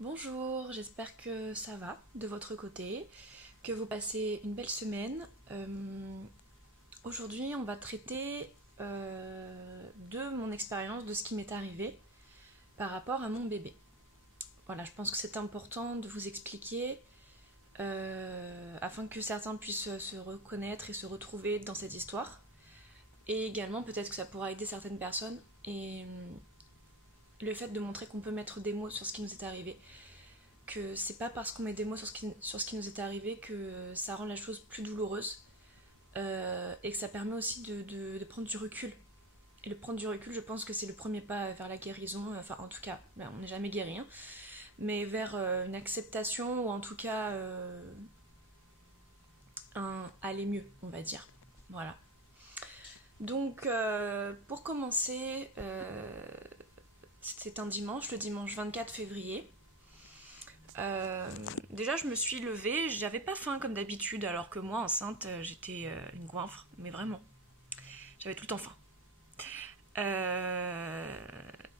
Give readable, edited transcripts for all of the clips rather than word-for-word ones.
Bonjour, j'espère que ça va de votre côté, que vous passez une belle semaine. Aujourd'hui, on va traiter de mon expérience, de ce qui m'est arrivé par rapport à mon bébé. Voilà, je pense que c'est important de vous expliquer afin que certains puissent se reconnaître et se retrouver dans cette histoire. Et également, peut-être que ça pourra aider certaines personnes. Et le fait de montrer qu'on peut mettre des mots sur ce qui nous est arrivé, que c'est pas parce qu'on met des mots sur ce qui nous est arrivé que ça rend la chose plus douloureuse, et que ça permet aussi de prendre du recul. Et le prendre du recul, je pense que c'est le premier pas vers la guérison, enfin en tout cas, ben, on n'est jamais guéri, hein, mais vers une acceptation ou en tout cas un aller mieux, on va dire. Voilà. Donc pour commencer, c'était un dimanche, le dimanche 24 février. Déjà je me suis levée, j'avais pas faim comme d'habitude, alors que moi enceinte j'étais une goinfre, mais vraiment, j'avais tout le temps faim.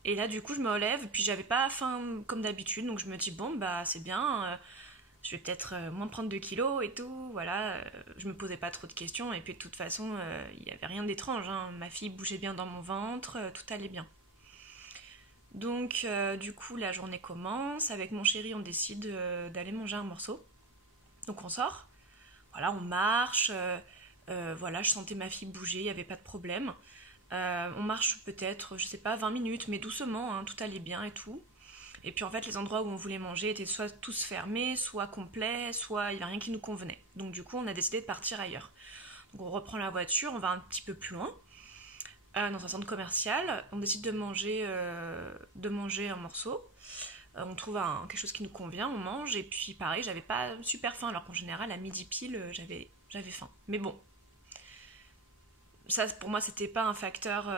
Et là du coup je me relève, puis j'avais pas faim comme d'habitude, donc je me dis bon bah c'est bien, je vais peut-être moins prendre de kilos et tout, voilà, je me posais pas trop de questions, et puis de toute façon il y avait rien d'étrange, hein. Ma fille bougeait bien dans mon ventre, tout allait bien. Donc du coup la journée commence, avec mon chéri on décide d'aller manger un morceau. Donc on sort, voilà, on marche, voilà, je sentais ma fille bouger, il n'y avait pas de problème. On marche peut-être, je sais pas, 20 minutes, mais doucement, hein, tout allait bien et tout. Et puis en fait les endroits où on voulait manger étaient soit tous fermés, soit complets, soit il n'y avait rien qui nous convenait. Donc du coup on a décidé de partir ailleurs. Donc on reprend la voiture, on va un petit peu plus loin. Dans un centre commercial, on décide de manger un morceau. On trouve quelque chose qui nous convient, on mange, et puis pareil, j'avais pas super faim, alors qu'en général, à midi pile, j'avais faim. Mais bon, ça pour moi, c'était pas un facteur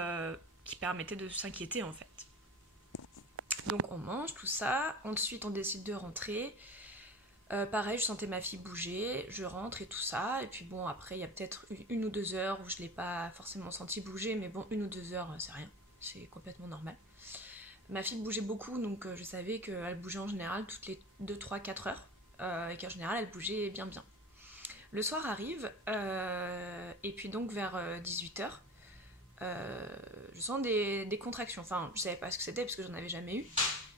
qui permettait de s'inquiéter en fait. Donc on mange tout ça, ensuite on décide de rentrer. Pareil, je sentais ma fille bouger, je rentre et tout ça, et puis bon, après, il y a peut-être une ou deux heures où je l'ai pas forcément senti bouger, mais bon, une ou deux heures, c'est rien, c'est complètement normal. Ma fille bougeait beaucoup, donc je savais qu'elle bougeait en général toutes les 2, 3, 4 heures, et qu'en général, elle bougeait bien bien. Le soir arrive, et puis donc vers 18 heures, je sens des contractions. Enfin, je savais pas ce que c'était parce que j'en avais jamais eu,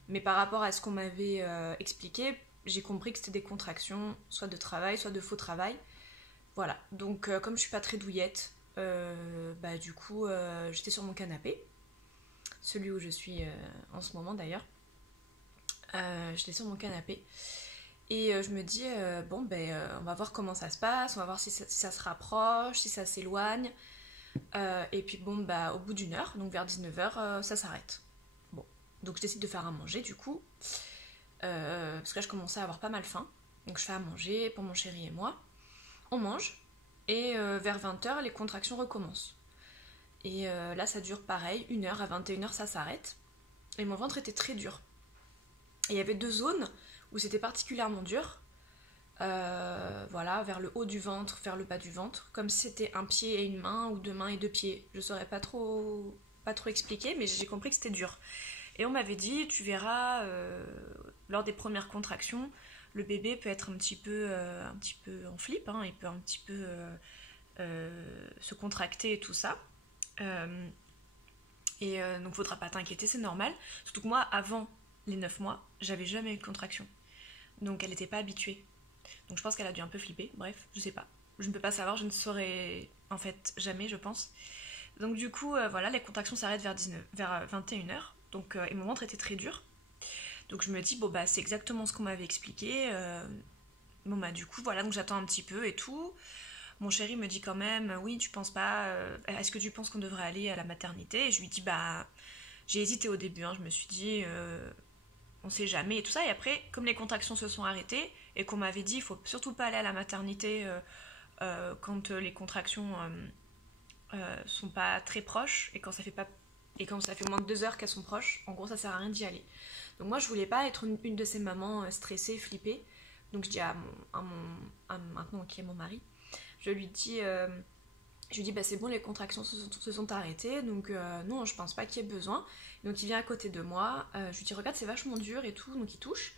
mais par rapport à ce qu'on m'avait expliqué, j'ai compris que c'était des contractions, soit de travail, soit de faux travail. Voilà, donc comme je suis pas très douillette, bah du coup j'étais sur mon canapé, celui où je suis en ce moment d'ailleurs. J'étais sur mon canapé et je me dis bon ben on va voir comment ça se passe, on va voir si ça se rapproche, si ça s'éloigne. Et puis bon bah au bout d'une heure, donc vers 19 heures, ça s'arrête. Bon, donc je décide de faire à manger du coup. Parce que là je commençais à avoir pas mal faim. Donc je fais à manger pour mon chéri et moi. On mange. Et vers 20 heures, les contractions recommencent. Et là ça dure pareil, 1 heure à 21 heures ça s'arrête. Et mon ventre était très dur. Et il y avait deux zones où c'était particulièrement dur. Voilà, vers le haut du ventre, vers le bas du ventre. Comme si c'était un pied et une main, ou deux mains et deux pieds. Je saurais pas trop expliquer, mais j'ai compris que c'était dur. Et on m'avait dit, tu verras, lors des premières contractions, le bébé peut être un petit peu en flip, hein, il peut un petit peu se contracter et tout ça. Donc faudra pas t'inquiéter, c'est normal. Surtout que moi, avant les 9 mois, j'avais jamais eu de contraction. Donc elle n'était pas habituée. Donc je pense qu'elle a dû un peu flipper, bref, je sais pas. Je ne peux pas savoir, je ne saurais en fait jamais, je pense. Donc du coup, voilà, les contractions s'arrêtent vers 21 heures. Donc, et mon ventre était très dur. Donc je me dis, bon bah c'est exactement ce qu'on m'avait expliqué. Bon bah du coup, voilà, donc j'attends un petit peu et tout. Mon chéri me dit quand même, oui, tu penses pas, est-ce que tu penses qu'on devrait aller à la maternité? Et je lui dis, bah, j'ai hésité au début, hein, je me suis dit, on sait jamais et tout ça. Et après, comme les contractions se sont arrêtées et qu'on m'avait dit, il faut surtout pas aller à la maternité quand les contractions sont pas très proches et quand ça fait moins de 2 heures qu'elles sont proches, en gros ça sert à rien d'y aller. Donc moi je voulais pas être une de ces mamans stressées, flippées. Donc je dis à maintenant qui est mon mari, je lui dis bah c'est bon, les contractions se sont arrêtées, donc non je pense pas qu'il y ait besoin. Donc il vient à côté de moi, je lui dis regarde c'est vachement dur et tout, donc il touche.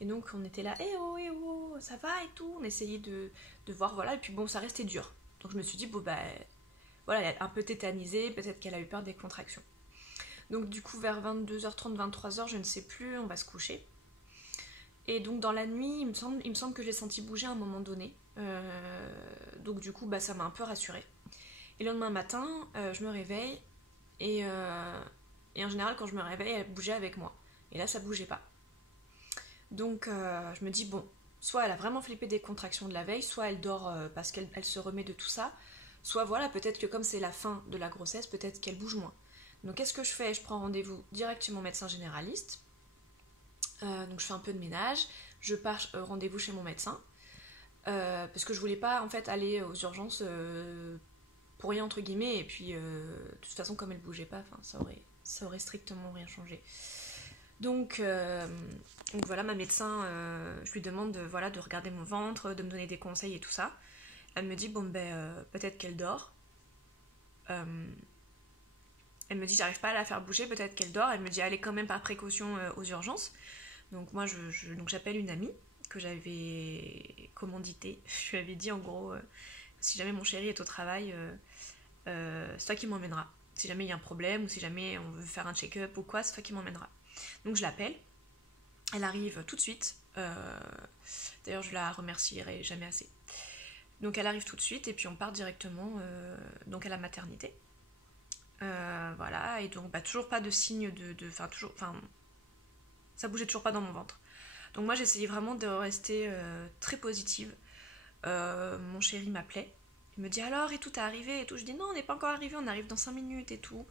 Et donc on était là, eh oh, ça va et tout. On essayait de voir, voilà. Et puis bon, ça restait dur. Donc je me suis dit, bon bah, voilà, elle est un peu tétanisée, peut-être qu'elle a eu peur des contractions. Donc du coup, vers 22h30, 23h, je ne sais plus, on va se coucher. Et donc dans la nuit, il me semble que j'ai senti bouger à un moment donné. Donc du coup, bah, ça m'a un peu rassurée. Et le lendemain matin, je me réveille et en général, quand je me réveille, elle bougeait avec moi. Et là, ça bougeait pas. Donc je me dis, bon, soit elle a vraiment flippé des contractions de la veille, soit elle dort parce qu'elle se remet de tout ça, soit voilà, peut-être que comme c'est la fin de la grossesse, peut-être qu'elle bouge moins. Donc qu'est-ce que je fais? Je prends rendez-vous direct chez mon médecin généraliste. Donc je fais un peu de ménage, je pars rendez-vous chez mon médecin. Parce que je voulais pas en fait aller aux urgences pour rien entre guillemets, et puis de toute façon comme elle bougeait pas, ça aurait strictement rien changé. Donc voilà, ma médecin, je lui demande voilà, de regarder mon ventre, de me donner des conseils et tout ça. Elle me dit bon ben peut-être qu'elle dort. Elle me dit j'arrive pas à la faire bouger, peut-être qu'elle dort. Elle me dit allez quand même par précaution aux urgences. Donc moi donc j'appelle une amie que j'avais commanditée. Je lui avais dit en gros si jamais mon chéri est au travail, c'est toi qui m'emmèneras. Si jamais il y a un problème ou si jamais on veut faire un check-up ou quoi, c'est toi qui m'emmèneras. Donc je l'appelle, elle arrive tout de suite. D'ailleurs je la remercierai jamais assez. Donc elle arrive tout de suite et puis on part directement donc à la maternité. Voilà, et donc bah, toujours pas de signe ça bougeait toujours pas dans mon ventre. Donc moi j'essayais vraiment de rester très positive. Mon chéri m'appelait, il me dit alors et tout, t'es arrivé et tout. Je dis non, on n'est pas encore arrivé, on arrive dans 5 minutes et tout.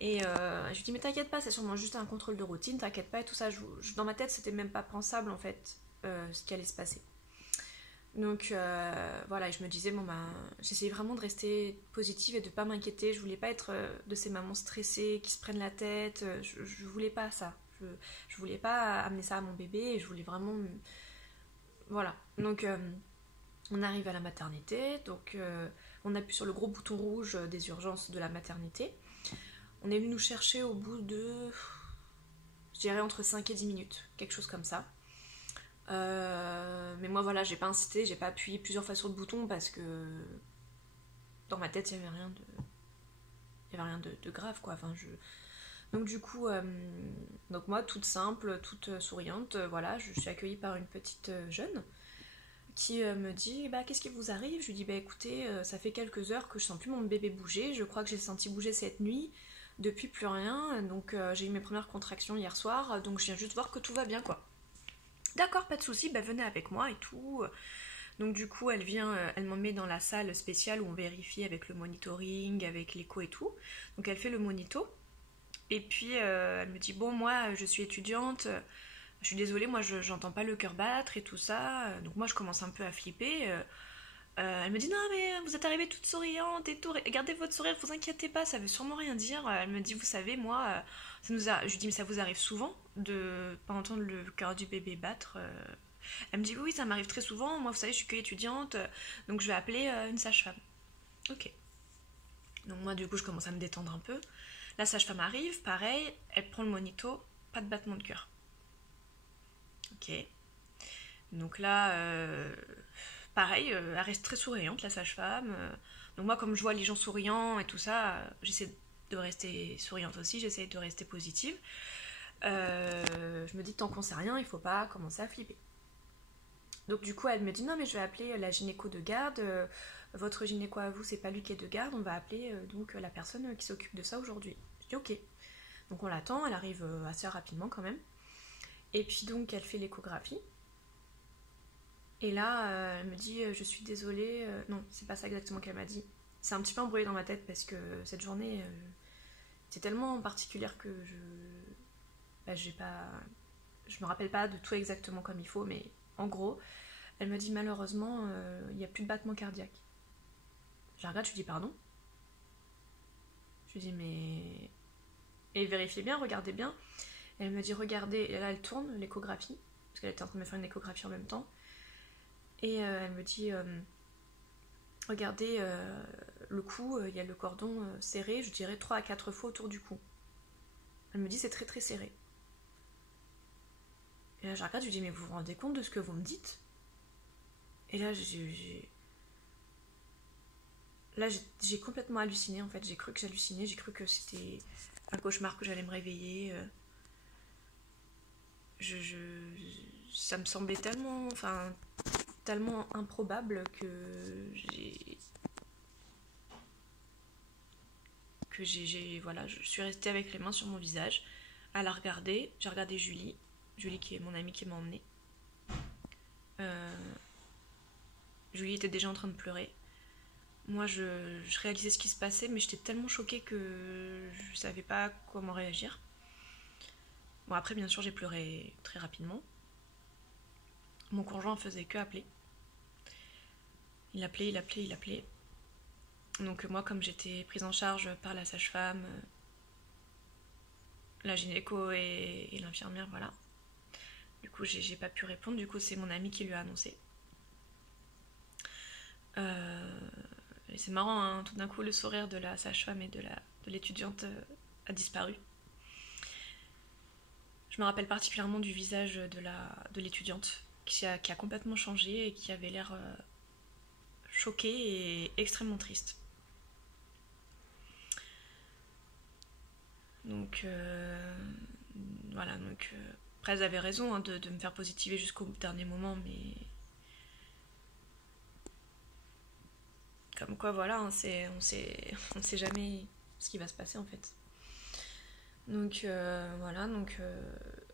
Et je lui dis mais t'inquiète pas, c'est sûrement juste un contrôle de routine, t'inquiète pas et tout ça. Dans ma tête c'était même pas pensable en fait ce qui allait se passer. Donc voilà, et je me disais bon ben j'essayais vraiment de rester positive et de pas m'inquiéter. Je voulais pas être de ces mamans stressées qui se prennent la tête. Je voulais pas ça. Je voulais pas amener ça à mon bébé et je voulais vraiment voilà. Donc on arrive à la maternité, donc on appuie sur le gros bouton rouge des urgences de la maternité. On est venu nous chercher au bout de, je dirais, entre 5 et 10 minutes, quelque chose comme ça. Mais moi, voilà, j'ai pas incité, j'ai pas appuyé plusieurs fois sur le bouton parce que dans ma tête, il y avait rien de grave, quoi. Donc du coup, donc moi, toute simple, toute souriante, voilà, je suis accueillie par une petite jeune qui me dit bah qu'est-ce qui vous arrive. Je lui dis bah écoutez, ça fait quelques heures que je sens plus mon bébé bouger, je crois que j'ai senti bouger cette nuit, depuis plus rien, donc j'ai eu mes premières contractions hier soir, donc je viens juste voir que tout va bien quoi. D'accord, pas de souci, bah venez avec moi et tout. Donc du coup elle vient, elle m'en met dans la salle spéciale où on vérifie avec le monitoring, avec l'écho et tout. Donc elle fait le monito et puis elle me dit bon moi je suis étudiante, je suis désolée, moi j'entends pas le cœur battre et tout ça. Donc moi je commence un peu à flipper. Elle me dit non mais vous êtes arrivée toute souriante et tout, gardez votre sourire, vous inquiétez pas, ça veut sûrement rien dire. Elle me dit vous savez moi, je lui dis mais ça vous arrive souvent de pas entendre le cœur du bébé battre. Elle me dit oui ça m'arrive très souvent, moi vous savez je suis que étudiante, donc je vais appeler une sage-femme. Ok. Donc moi du coup je commence à me détendre un peu. La sage-femme arrive, pareil, elle prend le monito, pas de battement de cœur. Ok. Donc là, pareil, elle reste très souriante, la sage-femme. Donc moi, comme je vois les gens souriants et tout ça, j'essaie de rester souriante aussi, j'essaie de rester positive. Je me dis, tant qu'on sait rien, il faut pas commencer à flipper. Donc du coup, elle me dit, non mais je vais appeler la gynéco de garde. Votre gynéco à vous, c'est pas lui qui est de garde, on va appeler donc la personne qui s'occupe de ça aujourd'hui. Je dis, ok. Donc on l'attend, elle arrive assez rapidement quand même. Et puis donc elle fait l'échographie. Et là, elle me dit je suis désolée. Non, c'est pas ça exactement qu'elle m'a dit. C'est un petit peu embrouillé dans ma tête parce que cette journée, c'est tellement particulière que j'ai pas, je me rappelle pas de tout exactement comme il faut, mais en gros, elle me dit malheureusement, il n'y a plus de battement cardiaque. Je la regarde, je lui dis pardon. Je lui dis mais... Et vérifiez bien, regardez bien. Elle me dit regardez, et là elle tourne l'échographie, parce qu'elle était en train de me faire une échographie en même temps. Et elle me dit regardez le cou, il y a le cordon serré, je dirais 3 à 4 fois autour du cou. Elle me dit c'est très très serré. Et là je regarde, je lui dis mais vous vous rendez compte de ce que vous me dites? Et là j'ai complètement halluciné en fait, j'ai cru que j'hallucinais, j'ai cru que c'était un cauchemar, que j'allais me réveiller. Ça me semblait tellement improbable voilà, je suis restée avec les mains sur mon visage à la regarder. J'ai regardé Julie qui est mon amie qui m'a emmenée. Julie était déjà en train de pleurer. Moi, je réalisais ce qui se passait, mais j'étais tellement choquée que je savais pas comment réagir. Bon, après, bien sûr, j'ai pleuré très rapidement. Mon conjoint faisait que appeler. Il appelait. Donc moi, comme j'étais prise en charge par la sage-femme, la gynéco et l'infirmière, voilà. Du coup, j'ai pas pu répondre. Du coup, c'est mon amie qui lui a annoncé. Et c'est marrant, hein, tout d'un coup, le sourire de la sage-femme et de l'étudiante a disparu. Je me rappelle particulièrement du visage de l'étudiante qui a complètement changé et qui avait l'air choquée et extrêmement triste. Donc voilà, après elles avaient raison hein, de me faire positiver jusqu'au dernier moment, mais comme quoi voilà, hein, on sait jamais ce qui va se passer en fait. Donc voilà,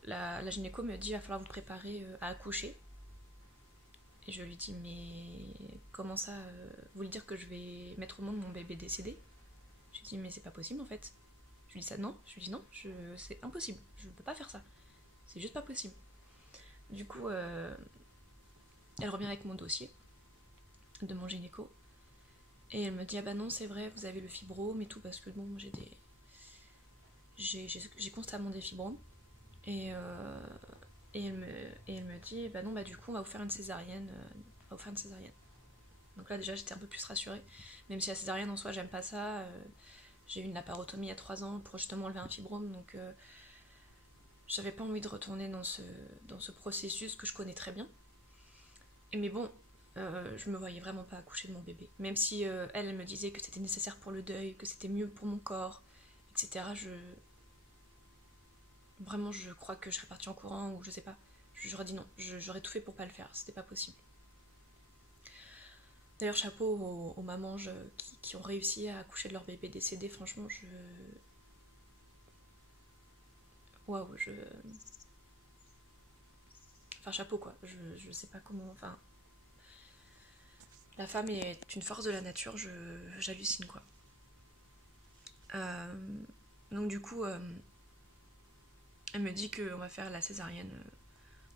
la gynéco me dit il va falloir vous préparer à accoucher. Et je lui dis mais comment ça, vous voulez dire que je vais mettre au monde mon bébé décédé? Je lui dis mais c'est pas possible en fait. Je lui dis ça non, je lui dis non, c'est impossible, je peux pas faire ça. C'est juste pas possible. Du coup, elle revient avec mon dossier de mon gynéco. Et elle me dit ah bah non c'est vrai, vous avez le fibrome et tout, parce que bon j'ai constamment des fibromes. Et elle me dit bah non bah du coup on va vous faire une césarienne. Donc là déjà j'étais un peu plus rassurée. Même si la césarienne en soi j'aime pas ça. J'ai eu une laparotomie il y a 3 ans pour justement enlever un fibrome, donc j'avais pas envie de retourner dans ce processus que je connais très bien. Mais bon, je me voyais vraiment pas accoucher de mon bébé. Même si elle me disait que c'était nécessaire pour le deuil, que c'était mieux pour mon corps, etc. Vraiment, je crois que je serais partie en courant ou je sais pas. J'aurais dit non, j'aurais tout fait pour pas le faire, c'était pas possible. D'ailleurs, chapeau aux mamans qui ont réussi à accoucher de leur bébé décédé, franchement, waouh, enfin, chapeau quoi, je sais pas comment. Enfin, la femme est une force de la nature, j'hallucine quoi. Donc, du coup, elle me dit qu'on va faire la césarienne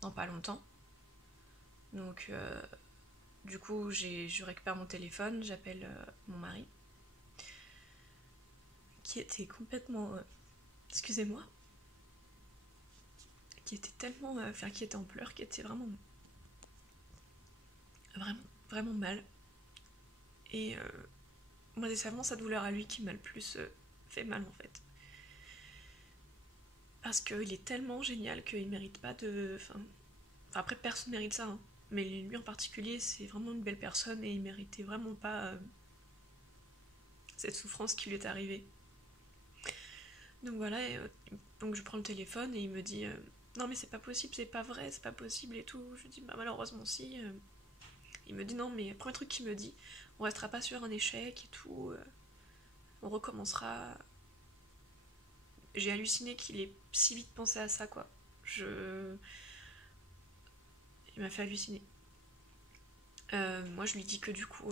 dans pas longtemps. Donc, du coup, je récupère mon téléphone, j'appelle mon mari, qui était complètement. Excusez-moi. Qui était tellement. Enfin, qui était en pleurs, qui était vraiment. Vraiment, vraiment mal. Et moi, c'est vraiment sa douleur à lui qui m'a le plus fait mal en fait. Parce qu'il est tellement génial qu'il mérite pas de. Enfin, après, personne mérite ça, hein. Mais lui en particulier, c'est vraiment une belle personne et il méritait vraiment pas cette souffrance qui lui est arrivée. Donc voilà, donc je prends le téléphone et il me dit non mais c'est pas possible, c'est pas vrai, c'est pas possible et tout. Je lui dis bah malheureusement si. Il me dit non mais premier truc qu'il me dit, on restera pas sur un échec et tout, on recommencera. J'ai halluciné qu'il ait si vite pensé à ça quoi. Il m'a fait halluciner. Moi je lui dis que du coup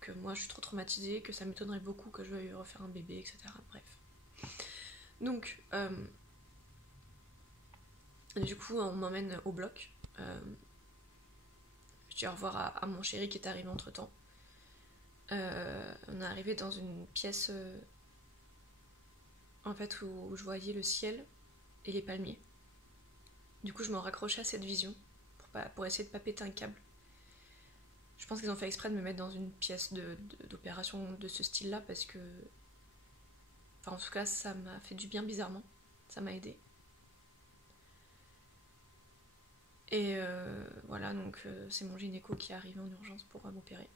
que moi je suis trop traumatisée, que ça m'étonnerait beaucoup que je veuille refaire un bébé, etc. Bref. Donc du coup on m'emmène au bloc. Je dis au revoir à mon chéri qui est arrivé entre temps. On est arrivé dans une pièce en fait où je voyais le ciel et les palmiers. Du coup je me raccrochais à cette vision pour essayer de pas péter un câble. Je pense qu'ils ont fait exprès de me mettre dans une pièce d'opération de ce style-là parce que... Enfin, en tout cas, ça m'a fait du bien bizarrement. Ça m'a aidé. Et voilà, donc c'est mon gynéco qui est arrivé en urgence pour m'opérer.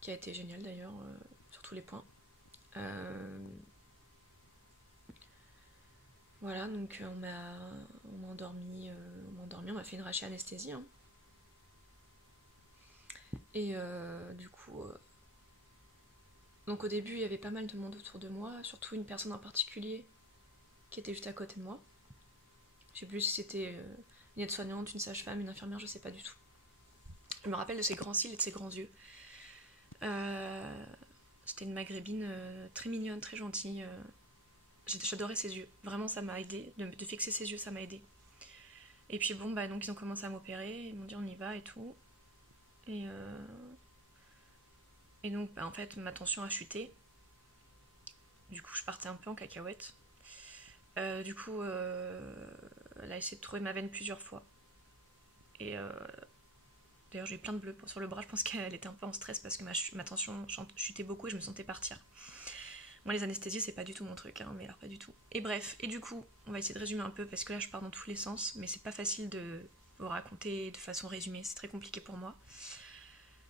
Qui a été génial d'ailleurs, sur tous les points. Voilà, donc on m'a endormi, on m'a fait une rachie anesthésie. Hein. Et du coup, donc au début il y avait pas mal de monde autour de moi, surtout une personne en particulier qui était juste à côté de moi. Je sais plus si c'était une aide-soignante, une sage-femme, une infirmière, je sais pas du tout. Je me rappelle de ses grands cils et de ses grands yeux. C'était une maghrébine très mignonne, très gentille. J'adorais ses yeux. Vraiment, ça m'a aidé. De fixer ses yeux, ça m'a aidé. Et puis bon, bah donc ils ont commencé à m'opérer. Ils m'ont dit on y va et tout. Et donc, bah, en fait, ma tension a chuté. Du coup, je partais un peu en cacahuète. Du coup, elle a essayé de trouver ma veine plusieurs fois. Et d'ailleurs, j'ai eu plein de bleus sur le bras. Je pense qu'elle était un peu en stress parce que ma tension chutait beaucoup et je me sentais partir. Moi, les anesthésies, c'est pas du tout mon truc, hein, mais alors pas du tout. Et bref, et du coup, on va essayer de résumer un peu parce que là, je pars dans tous les sens, mais c'est pas facile de vous raconter de façon résumée. C'est très compliqué pour moi.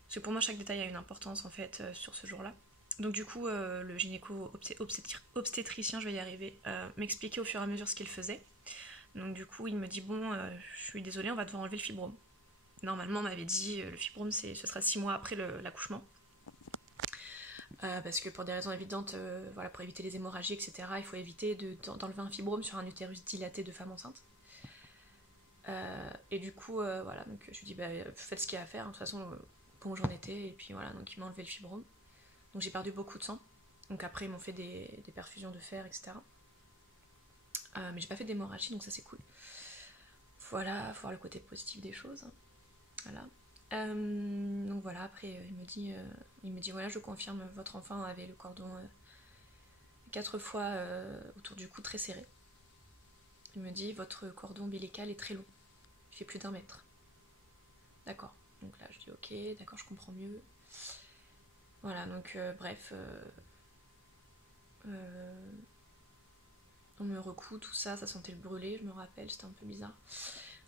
Parce que pour moi, chaque détail a une importance en fait sur ce jour-là. Donc du coup, le gynéco obstétricien, je vais y arriver, m'expliquait au fur et à mesure ce qu'il faisait. Donc du coup, il me dit bon, je suis désolée, on va devoir enlever le fibrome. Normalement, on m'avait dit le fibrome, ce sera 6 mois après l'accouchement. Parce que pour des raisons évidentes, voilà, pour éviter les hémorragies, etc., il faut éviter d'enlever un fibrome sur un utérus dilaté de femme enceinte. Et du coup, voilà, donc je lui dis, bah, faites ce qu'il y a à faire, hein, de toute façon, bon, j'en étais, et puis voilà, donc il m'a enlevé le fibrome. Donc j'ai perdu beaucoup de sang. Donc après, ils m'ont fait des perfusions de fer, etc. Mais j'ai pas fait d'hémorragie, donc ça c'est cool. Voilà, faut voir le côté positif des choses. Voilà. Donc voilà, après il me dit voilà, je confirme, votre enfant avait le cordon 4 fois autour du cou très serré. Il me dit votre cordon ombilical est très long, il fait plus d'1 mètre. D'accord, donc là je dis ok, d'accord, je comprends mieux. Voilà, donc bref, on me recoud, tout ça, ça sentait le brûler, je me rappelle, c'était un peu bizarre.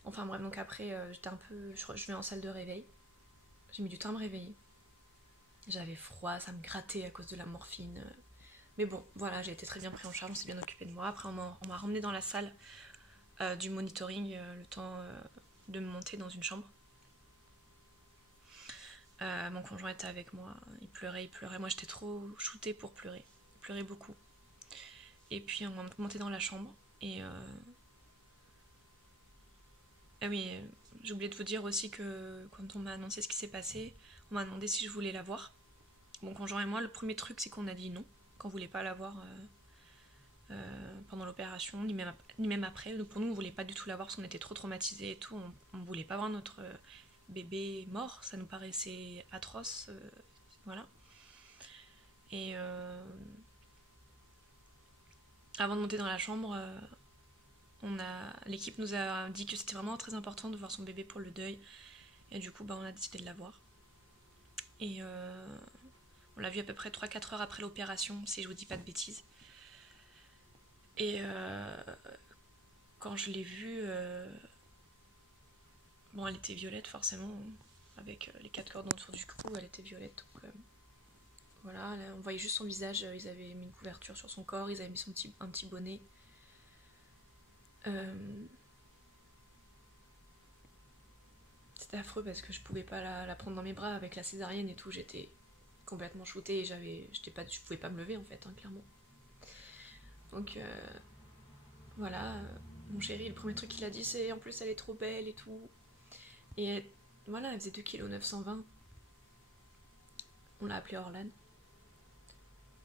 Enfin bref, donc après j'étais un peu, je vais en salle de réveil. J'ai mis du temps à me réveiller. J'avais froid, ça me grattait à cause de la morphine. Mais bon, voilà, j'ai été très bien pris en charge, on s'est bien occupé de moi. Après, on m'a ramené dans la salle du monitoring, le temps de me monter dans une chambre. Mon conjoint était avec moi, il pleurait. Moi, j'étais trop shootée pour pleurer. Il pleurait beaucoup. Et puis, on m'a monté dans la chambre. Et ah oui, j'ai oublié de vous dire aussi que quand on m'a annoncé ce qui s'est passé, on m'a demandé si je voulais la voir. Mon conjoint et moi, le premier truc, c'est qu'on a dit non, qu'on voulait pas la voir pendant l'opération, ni même après. Donc pour nous, on voulait pas du tout la voir parce qu'on était trop traumatisés et tout. On voulait pas voir notre bébé mort, ça nous paraissait atroce. Voilà. Et avant de monter dans la chambre, l'équipe nous a dit que c'était vraiment très important de voir son bébé pour le deuil. Et du coup, on a décidé de la voir. Et on l'a vu à peu près 3-4 heures après l'opération, si je vous dis pas de bêtises. Et quand je l'ai vue, bon, elle était violette forcément, avec les 4 cordons autour du cou, elle était violette. Donc voilà, on voyait juste son visage, ils avaient mis une couverture sur son corps, ils avaient mis un petit bonnet. C'était affreux parce que je pouvais pas la prendre dans mes bras avec la césarienne et tout, j'étais complètement shootée et je pouvais pas me lever en fait, hein, clairement. Donc voilà, mon chéri, le premier truc qu'il a dit c'est en plus elle est trop belle et tout. Et voilà, elle faisait 2,920 kg. On l'a appelée Orlan.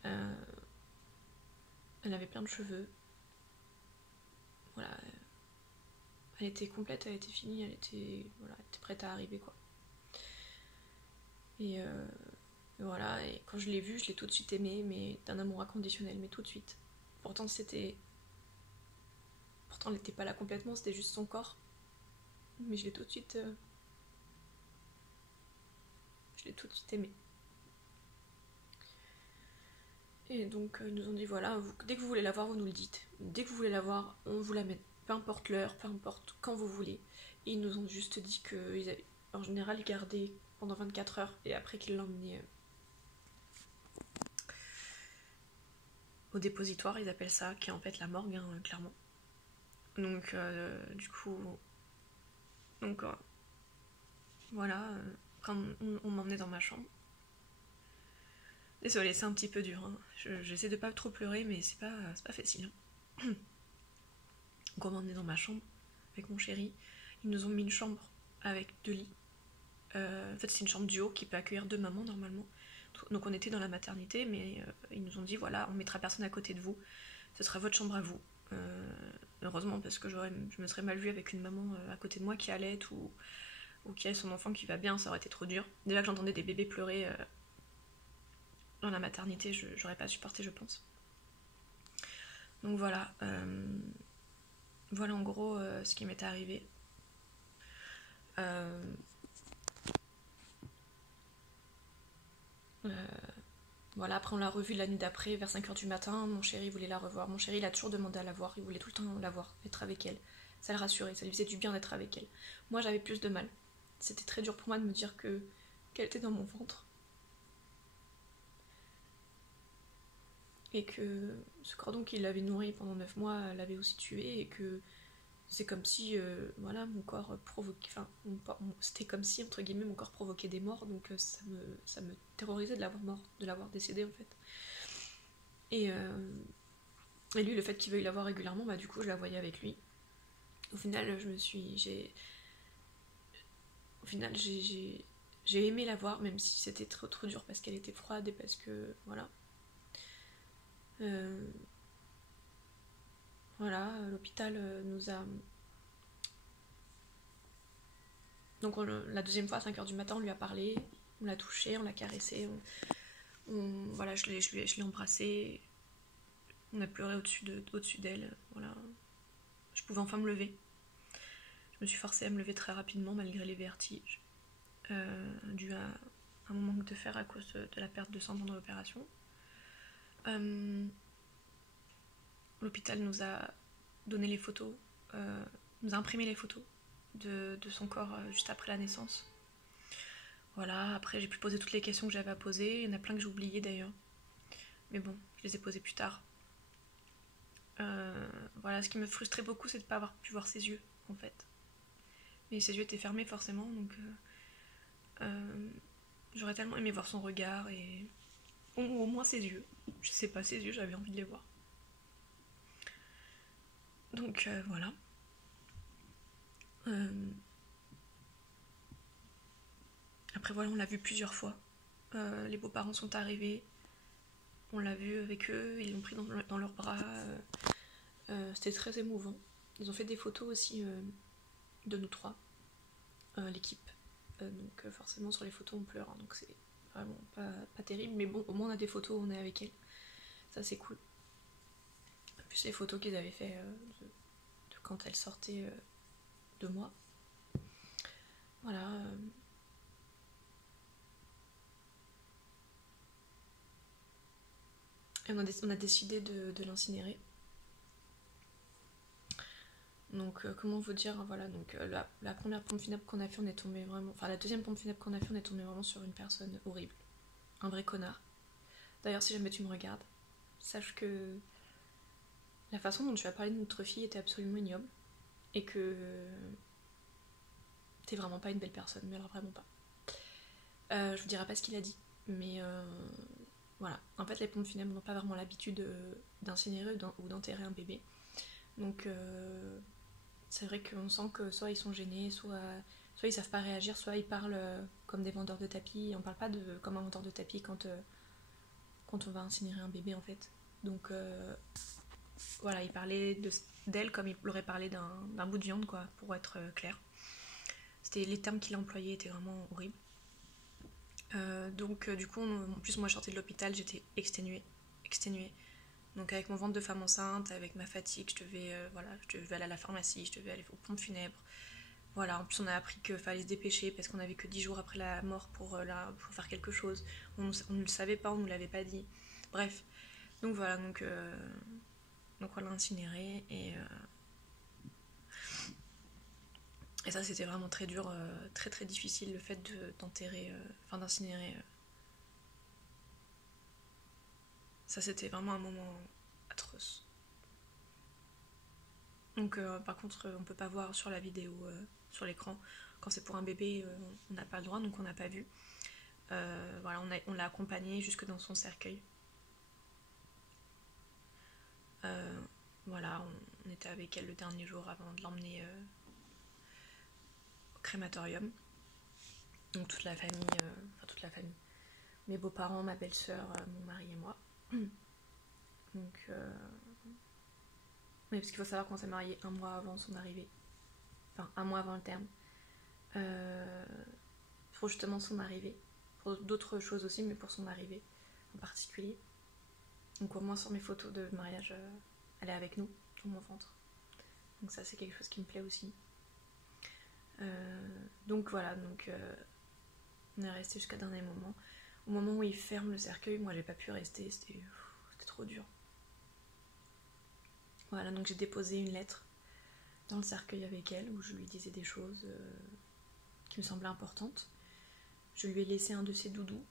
Elle avait plein de cheveux. Voilà. Elle était complète, elle était finie, elle était prête à arriver quoi. Et voilà, et quand je l'ai vue, je l'ai tout de suite aimée, mais d'un amour inconditionnel, mais tout de suite. Pourtant elle n'était pas là complètement, c'était juste son corps. Mais je l'ai tout de suite aimée. Et donc ils nous ont dit voilà, dès que vous voulez la voir, vous nous le dites. Dès que vous voulez la voir, on vous l'amène. peu importe l'heure, peu importe quand vous voulez. Et ils nous ont juste dit qu'en général ils gardaient pendant 24 heures et après qu'ils l'emmenaient au dépositoire, ils appellent ça, qui est en fait la morgue, hein, clairement. Donc du coup, donc voilà, quand on m'emmenait dans ma chambre. Désolée, c'est un petit peu dur, hein. J'essaie de pas trop pleurer, mais c'est pas facile. Hein. Donc on m'emmenait dans ma chambre avec mon chéri. Ils nous ont mis une chambre avec 2 lits. En fait, c'est une chambre duo qui peut accueillir 2 mamans normalement. Donc on était dans la maternité, mais ils nous ont dit voilà, on mettra personne à côté de vous. Ce sera votre chambre à vous. Heureusement, parce que je me serais mal vue avec une maman à côté de moi qui allait ou qui a son enfant qui va bien, ça aurait été trop dur. Déjà que j'entendais des bébés pleurer dans la maternité, j'aurais pas supporté, je pense. Donc voilà. Voilà en gros ce qui m'était arrivé. Voilà, après on l'a revue la nuit d'après, vers 5h du matin, mon chéri voulait la revoir. Mon chéri, il a toujours demandé à la voir, il voulait tout le temps la voir, être avec elle. Ça le rassurait, ça lui faisait du bien d'être avec elle. Moi, j'avais plus de mal. C'était très dur pour moi de me dire qu'elle était dans mon ventre. Et que ce cordon qui l'avait nourri pendant 9 mois l'avait aussi tué, et que c'est comme si voilà, mon corps provoquait, enfin c'était comme si entre guillemets mon corps provoquait des morts, donc ça me terrorisait de l'avoir mort, de l'avoir décédé en fait. Et lui, le fait qu'il veuille la voir régulièrement, bah du coup je la voyais avec lui. Au final j'ai aimé la voir, même si c'était trop dur parce qu'elle était froide et parce que voilà. Voilà, l'hôpital nous a... Donc la deuxième fois, à 5h du matin, on lui a parlé, on l'a touché, on l'a caressé, voilà, je l'ai embrassé, on a pleuré au-dessus d'elle, voilà. Je pouvais enfin me lever. Je me suis forcée à me lever très rapidement malgré les vertiges, dû à un manque de fer à cause de la perte de sang pendant l'opération. L'hôpital nous a donné les photos, nous a imprimé les photos de son corps juste après la naissance. Voilà, après j'ai pu poser toutes les questions que j'avais à poser. Il y en a plein que j'ai oubliées d'ailleurs. Mais bon, je les ai posées plus tard. Voilà, ce qui me frustrait beaucoup, c'est de ne pas avoir pu voir ses yeux, en fait. Mais ses yeux étaient fermés forcément, donc j'aurais tellement aimé voir son regard et au moins ses yeux. Je sais pas, ses yeux, j'avais envie de les voir. Donc voilà. Après voilà, on l'a vu plusieurs fois. Les beaux-parents sont arrivés, on l'a vu avec eux, ils l'ont pris dans leurs bras. C'était très émouvant. Ils ont fait des photos aussi de nous trois, l'équipe. Donc forcément sur les photos on pleure, hein, donc c'est vraiment pas terrible. Mais bon, au moins on a des photos où on est avec elle. Ça c'est cool. En plus les photos qu'ils avaient fait de quand elle sortait de moi. Voilà. Et on a décidé de l'incinérer. Donc comment vous dire, voilà, donc la première pompe funèbre qu'on a fait, on est tombé vraiment, enfin la deuxième pompe funèbre qu'on a fait, on est tombé vraiment sur une personne horrible, un vrai connard. D'ailleurs si jamais tu me regardes, sache que la façon dont tu as parlé de notre fille était absolument ignoble et que t'es vraiment pas une belle personne, mais alors vraiment pas. Je vous dirai pas ce qu'il a dit, mais voilà. En fait les pompes funèbres n'ont pas vraiment l'habitude d'incinérer ou d'enterrer un bébé, donc c'est vrai qu'on sent que soit ils sont gênés, soit ils savent pas réagir, soit ils parlent comme des vendeurs de tapis. On parle pas comme un vendeur de tapis quand on va incinérer un bébé en fait. Donc voilà, il parlait d'elle comme il aurait parlé d'un bout de viande, quoi, pour être clair. Les termes qu'il a employés étaient vraiment horribles. Donc du coup, en plus moi je sortais de l'hôpital, j'étais exténuée. Donc avec mon ventre de femme enceinte, avec ma fatigue, je devais aller à la pharmacie, je devais aller aux pompes funèbres. Voilà, en plus on a appris qu'il fallait se dépêcher parce qu'on avait que 10 jours après la mort pour faire quelque chose. On ne le savait pas, on ne nous l'avait pas dit. Bref, donc voilà, donc on l'a incinéré et Et ça c'était vraiment très dur, très très difficile le fait d'enterrer, enfin d'incinérer. Ça c'était vraiment un moment atroce. Donc par contre on peut pas voir sur la vidéo, sur l'écran. Quand c'est pour un bébé, on n'a pas le droit, donc on n'a pas vu. Voilà, on l'a accompagnée jusque dans son cercueil. Voilà, on était avec elle le dernier jour avant de l'emmener au crématorium. Donc toute la famille, enfin toute la famille. Mes beaux-parents, ma belle-sœur, mon mari et moi. Donc, oui, parce qu'il faut savoir qu'on s'est mariés un mois avant son arrivée. Enfin, un mois avant le terme. Pour justement son arrivée. Pour d'autres choses aussi, mais pour son arrivée en particulier. Donc au moins sur mes photos de mariage, elle est avec nous, dans mon ventre. Donc ça c'est quelque chose qui me plaît aussi. Donc voilà, on est resté jusqu'à dernier moment. Au moment où il ferme le cercueil, moi j'ai pas pu rester, c'était trop dur. Voilà, donc j'ai déposé une lettre dans le cercueil avec elle où je lui disais des choses qui me semblaient importantes. Je lui ai laissé un de ses doudous.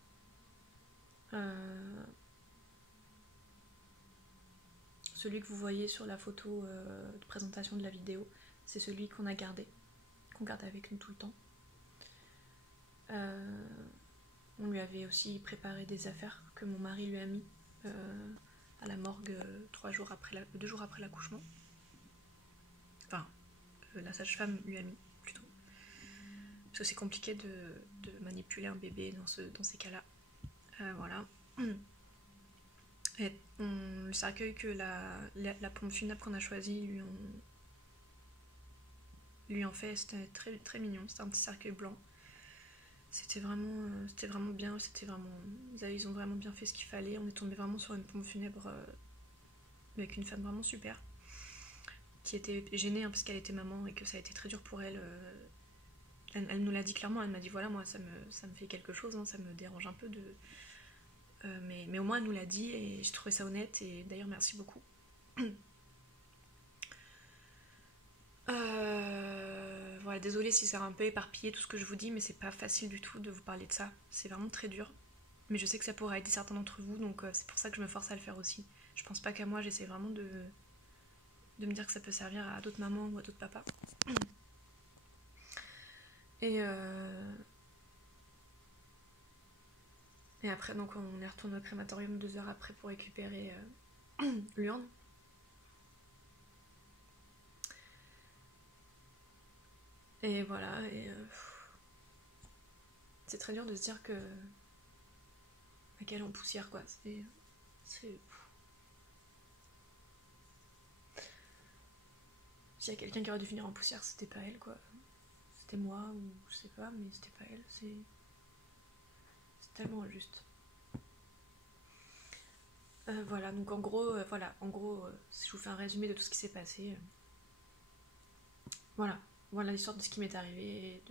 Celui que vous voyez sur la photo de présentation de la vidéo, c'est celui qu'on garde avec nous tout le temps. On lui avait aussi préparé des affaires que mon mari lui a mis à la morgue 2 jours après l'accouchement. Enfin, la sage-femme lui a mis plutôt. Parce que c'est compliqué de manipuler un bébé dans ces cas-là. Voilà. Et le cercueil que la pompe funèbre qu'on a choisi lui en fait, c'était très, très mignon. C'était un petit cercueil blanc. C'était vraiment bien. Ils ont vraiment bien fait ce qu'il fallait. On est tombé vraiment sur une pompe funèbre avec une femme vraiment super, qui était gênée parce qu'elle était maman et que ça a été très dur pour elle. Elle nous l'a dit clairement. Elle m'a dit voilà, moi ça me fait quelque chose, ça me dérange un peu de. Mais au moins elle nous l'a dit et j'ai trouvé ça honnête et d'ailleurs merci beaucoup. Voilà, désolée si c'est un peu éparpillé tout ce que je vous dis, mais c'est pas facile du tout de vous parler de ça. C'est vraiment très dur. Mais je sais que ça pourra aider certains d'entre vous, donc c'est pour ça que je me force à le faire aussi. Je pense pas qu'à moi, j'essaie vraiment de me dire que ça peut servir à d'autres mamans ou à d'autres papas. Et après, donc on est retourné au crématorium 2 heures après pour récupérer l'urne. Et voilà, c'est très dur de se dire que qu'elle est en poussière, quoi. S'il y a quelqu'un qui aurait dû finir en poussière, c'était pas elle, quoi. C'était moi, ou je sais pas, mais c'était pas elle. C'est tellement injuste. Voilà, donc en gros, si je vous fais un résumé de tout ce qui s'est passé, voilà l'histoire de ce qui m'est arrivé.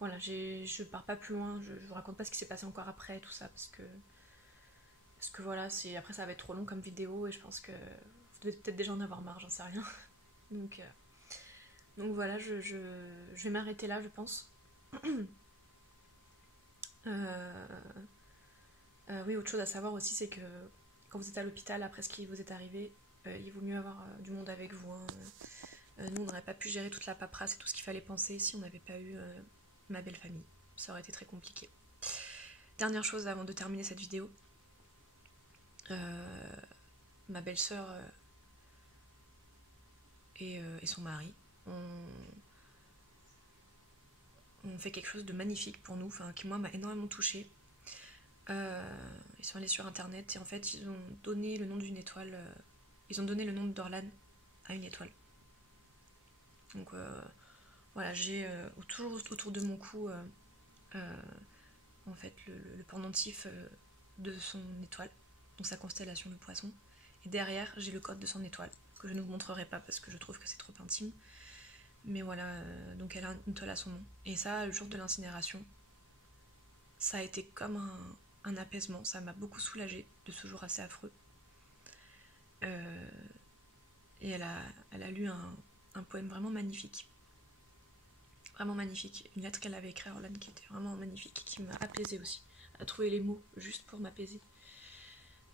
Voilà, je pars pas plus loin, je vous raconte pas ce qui s'est passé encore après, tout ça, parce que voilà, après ça va être trop long comme vidéo et je pense que vous devez peut-être déjà en avoir marre, j'en sais rien. Donc voilà, je vais m'arrêter là, je pense. Oui, autre chose à savoir aussi, c'est que quand vous êtes à l'hôpital, après ce qui vous est arrivé, il vaut mieux avoir du monde avec vous. Nous, on n'aurait pas pu gérer toute la paperasse et tout ce qu'il fallait penser si on n'avait pas eu ma belle famille. Ça aurait été très compliqué. Dernière chose avant de terminer cette vidéo. Ma belle-sœur et son mari ont fait quelque chose de magnifique pour nous, qui moi m'a énormément touchée. Ils sont allés sur internet et en fait ils ont donné le nom d'une étoile, ils ont donné le nom d'Orlan à une étoile. Donc voilà, j'ai toujours autour de mon cou en fait le pendentif de son étoile, donc sa constellation de poisson, et derrière j'ai le code de son étoile que je ne vous montrerai pas parce que je trouve que c'est trop intime, mais voilà, donc elle a une étoile à son nom, et ça, le jour de l'incinération, ça a été comme un apaisement, ça m'a beaucoup soulagée de ce jour assez affreux. Et elle a lu un poème vraiment magnifique. Vraiment magnifique. Une lettre qu'elle avait écrite à Orlan qui était vraiment magnifique, qui m'a apaisée aussi. Elle a trouvé les mots juste pour m'apaiser.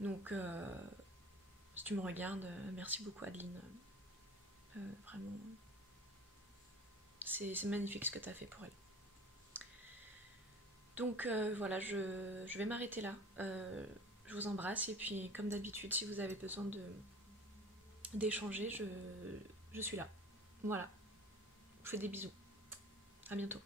Donc, si tu me regardes, merci beaucoup Adeline. Vraiment, c'est magnifique ce que tu as fait pour elle. Donc voilà, je vais m'arrêter là. Je vous embrasse et puis comme d'habitude, si vous avez besoin d'échanger, je suis là. Voilà. Je vous fais des bisous. À bientôt.